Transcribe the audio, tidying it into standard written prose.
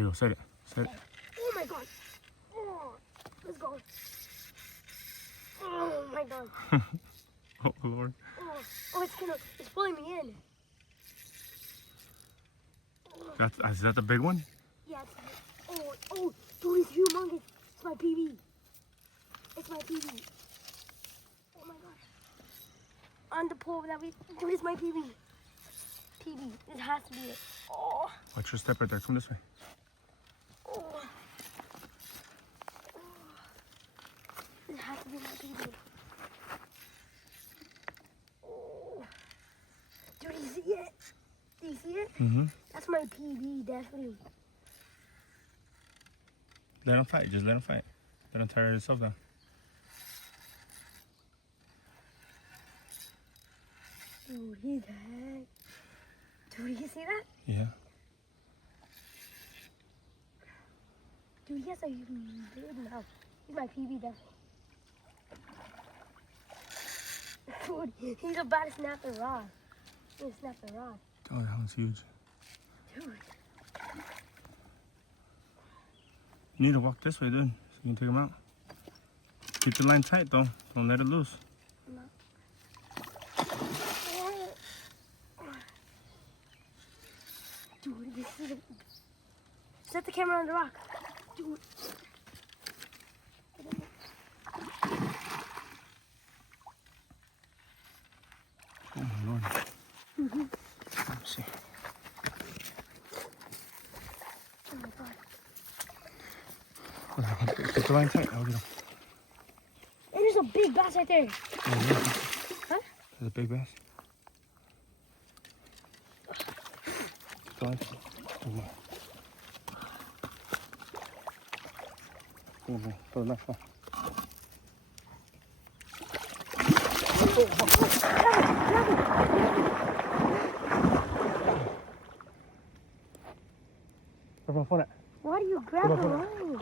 There you go. Set it. Set it. Oh my god. Oh, let's go. Oh my god. Oh Lord. Oh, it's pulling me in. Is that the big one? Yeah. Oh, dude, it's humongous. It's my PB. It's my PB. Oh my god. On the pole that we. Dude, it's my PB. PB. It has to be it. Oh. Watch your step right there. Come this way. Oh. It has to be my PB. Oh. Dude, you see it? Do you see it? Mm-hmm. That's my PB, definitely. Let him fight. Just let him fight. Let him tire himself down. Dude, he's heck. Dude, you see that? Yeah. Dude, he has a big mouth. He's my PB, definitely. Dude, he's about to snap the rod. He's gonna snap the rod. Oh, that one's huge. Dude. You need to walk this way, dude, so you can take him out. Keep the line tight, though. Don't let it loose. No. Dude, you see the... Set the camera on the rock. Dude. Oh, my Lord. Let's see. Oh my god. Keep the line tight. I'll get him. And there's a big bass right there. Oh, yeah. Huh? There's a big bass. Keep the line tight. Oh, my. Come on, for the next one. Grab it. Why do you grab the line?